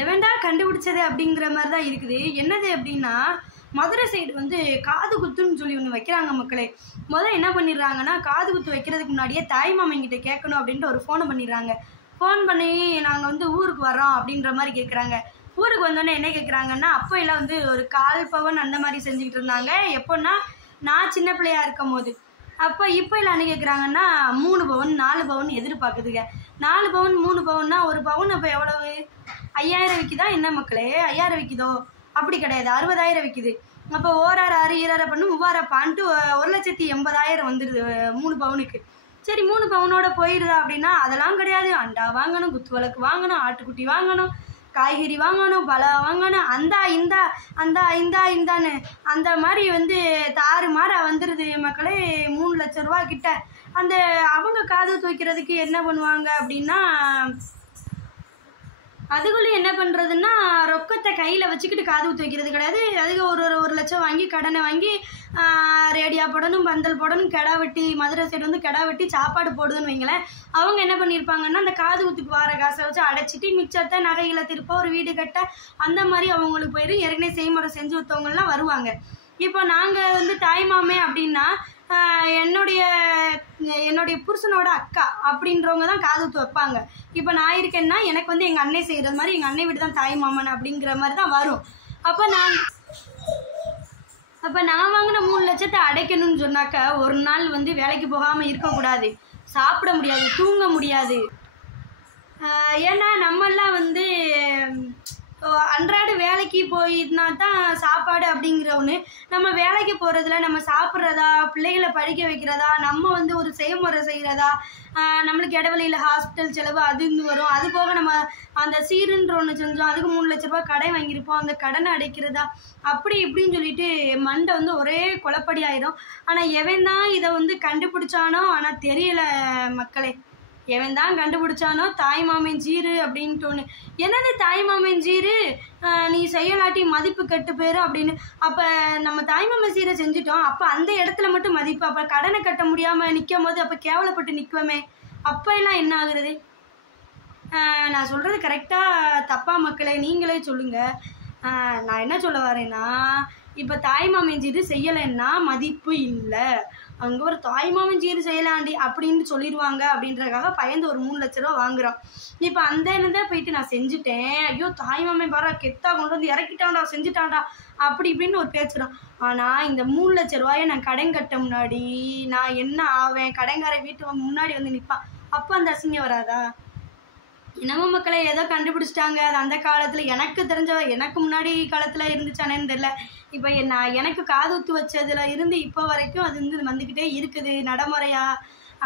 எவன்டா கண்டுபிடிச்சது அப்படிங்கிற மாதிரி தான் இருக்குது. என்னது அப்படின்னா, மதுரை சைடு வந்து காது குத்துன்னு சொல்லி ஒன்று வைக்கிறாங்க மக்களே. முதல்ல என்ன பண்ணிடுறாங்கன்னா, காது குத்து வைக்கிறதுக்கு முன்னாடியே தாய் மாமன்கிட்ட கேட்கணும் அப்படின்ட்டு ஒரு ஃபோனை பண்ணிடுறாங்க. ஃபோன் பண்ணி நாங்கள் வந்து ஊருக்கு வரோம் அப்படின்ற மாதிரி கேட்குறாங்க. ஊருக்கு வந்தோடனே என்ன கேட்குறாங்கன்னா, அப்போ எல்லாம் வந்து ஒரு 1/4 பவுன் அந்த மாதிரி செஞ்சுக்கிட்டு இருந்தாங்க. எப்போன்னா நான் சின்ன பிள்ளையா இருக்கும் போது. அப்போ இப்போ எல்லாம் என்ன கேட்குறாங்கன்னா 3 பவுன் 4 பவுன் எதிர்பார்க்குதுங்க. 4 பவுன் 3 பவுன்னா ஒரு பவுன் அப்போ எவ்வளவு? 5000 விற்கிதா என்ன மக்களே? 5000 விற்கிதோ? அப்படி கிடையாது, 60,000 விற்கிது. அப்போ 1/6 6 2 பண்ணு 3/6 பான்ட்டு 1,80,000 வந்துடுது 3 பவுனுக்கு. சரி 3 பவுனோட போயிடுதா அப்படின்னா அதெல்லாம் கிடையாது. அண்டா வாங்கணும், குத்து விளக்கு வாங்கணும், ஆட்டுக்குட்டி வாங்கணும், காய்கறி வாங்கணும், பழம் வாங்கணும், இந்தான்னு அந்த மாதிரி வந்து தாறுமாறா வந்துடுது மக்களே. 3 லட்ச ரூபா கிட்ட. அந்த அவங்க காது துவைக்கிறதுக்கு என்ன பண்ணுவாங்க அப்படின்னா, அதுக்குள்ளே என்ன பண்ணுறதுன்னா ரொக்கத்தை கையில் வச்சுக்கிட்டு காது ஊற்றி வைக்கிறது கிடையாது. அதுக்கு ஒரு லட்சம் வாங்கி கடனை வாங்கி ரேடியா போடணும், பந்தல் போடணும், கெடா வெட்டி மதுரை சைடு வந்து கெடா வெட்டி சாப்பாடு போடுதுன்னு வைங்களேன். அவங்க என்ன பண்ணியிருப்பாங்கன்னா அந்த காது ஊற்றுக்கு வர காசை வச்சு அடைச்சிட்டு மிச்சத்தை நகையில் திருப்ப ஒரு வீடு கட்ட அந்த மாதிரி அவங்களுக்கு போயிடும். ஏற்கனவே செய்முறை செஞ்சு வைத்தவங்கலாம் வருவாங்க. இப்போ நாங்கள் வந்து தாய்மாமே அப்படின்னா என்னுடைய புருஷனோட அக்கா அப்படின்றவங்க தான் காது ஊற்று வைப்பாங்க. இப்போ நான் இருக்கேன்னா எனக்கு வந்து எங்கள் அண்ணன் செய்கிறது மாதிரி எங்கள் அண்ணன் வீடு தான் தாய் மாமன் அப்படிங்கிற மாதிரி தான் வரும். அப்போ நான் வாங்கின 3 லட்சத்தை அடைக்கணும்னு சொன்னாக்க ஒரு நாள் வந்து வேலைக்கு போகாமல் இருக்கக்கூடாது, சாப்பிட முடியாது, தூங்க முடியாது. ஏன்னா நம்மெல்லாம் வந்து அன்றாட வேலைக்கு போயினா தான் சாப்பாடு அப்படிங்கிற ஒன்று. நம்ம வேலைக்கு போகிறதுல நம்ம சாப்பிட்றதா, பிள்ளைகளை படிக்க வைக்கிறதா, நம்ம வந்து ஒரு செய்முறை செய்கிறதா, நம்மளுக்கு இடைவெளியில் ஹாஸ்பிட்டல் செலவு அது இருந்து வரும். அது போக நம்ம அந்த சீருன்ற ஒன்று செஞ்சோம், அதுக்கு 3 லட்ச ரூபா கடன் வாங்கியிருப்போம், அந்த கடனை அடைக்கிறதா அப்படி இப்படின்னு சொல்லிட்டு மண்டை வந்து ஒரே குழப்படி ஆயிடும். ஆனால் எவன் தான் இதை வந்து கண்டுபிடிச்சானோ ஆனால் தெரியலை மக்களே. எவன் தான் கண்டுபிடிச்சானோ தாய் மாமன் ஜீரு அப்படின்ட்டு ஒன்று. என்னது தாய் மாமன் ஜீரு, நீ செய்யலாட்டி மதிப்பு கட்டு பேர் அப்படின்னு. அப்போ நம்ம தாய் மாமன் சீரை செஞ்சுட்டோம், அப்போ அந்த இடத்துல மட்டும் மதிப்பு. அப்போ கடனை கட்ட முடியாமல் நிற்கும் போது அப்போ கேவலப்பட்டு நிற்குவோமே, அப்போ எல்லாம் என்ன ஆகுறது? நான் சொல்கிறது கரெக்டாக தப்பா மக்களே? நீங்களே சொல்லுங்கள். நான் என்ன சொல்ல வரேன்னா, இப்போ தாய் மாமன் ஜீரு செய்யலைன்னா மதிப்பு இல்லை. அங்கே ஒரு தாய் மாமன் ஜீரு செய்யலாண்டி அப்படின்னு சொல்லிடுவாங்க அப்படின்றதுக்காக பயந்து ஒரு 3 லட்ச ரூபா வாங்குறோம். இப்போ அந்த என்னதான் போயிட்டு நான் செஞ்சுட்டேன், ஐயோ தாய் மாமன் பாரா கெத்தா கொண்டு வந்து இறக்கிட்டான்டா, செஞ்சுட்டான்டா அப்படி இப்படின்னு ஒரு பேச்சுடும். ஆனால் இந்த 3 லட்ச ரூபாயை நான் கடன் கட்ட முன்னாடி நான் என்ன ஆவேன்? கடன்கார வீட்டு முன்னாடி வந்து நிற்பான். அப்போ அந்த அசிங்கம் வராதா? என்னமோ மக்களை ஏதோ கண்டுபிடிச்சிட்டாங்க. அது அந்த காலத்தில் எனக்கு எனக்கு முன்னாடி காலத்தில் இருந்துச்சானேன்னு தெரியல. இப்போ எனக்கு காது ஊத்து வச்சதுல இருந்து இப்போ வரைக்கும் அது வந்துக்கிட்டே இருக்குது நடைமுறையா.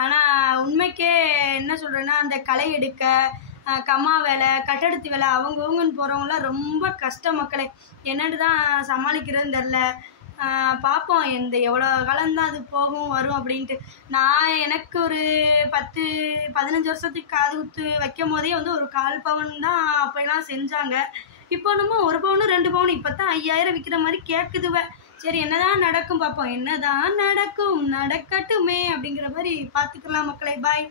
ஆனால் உண்மைக்கே என்ன சொல்கிறேன்னா, அந்த களை எடுக்க, கம்மா வேலை, கட்டடத்து வேலை அவங்கவுங்கன்னு போகிறவங்களாம் ரொம்ப கஷ்டம் மக்களே. என்னட்டு தான் சமாளிக்கிறதுன்னு தெரில. பார்ப்போம் எவ்வளோ காலம்தான் அது போகும் வரும் அப்படின்ட்டு. எனக்கு ஒரு 10-15 வருஷத்துக்கு காது குத்து வைக்கும் போதே வந்து ஒரு 1/4 பவுன் தான் அப்போலாம் செஞ்சாங்க. இப்போ நம்ம 1 பவுனு 2 பவுனு இப்போ தான் 5000 விற்கிற மாதிரி கேட்குதுவ. சரி என்னதான் நடக்கும் பார்ப்போம். என்னதான் நடக்கும் நடக்கட்டுமே அப்படிங்கிற மாதிரி பார்த்துக்கலாம் மக்களே. பாய்.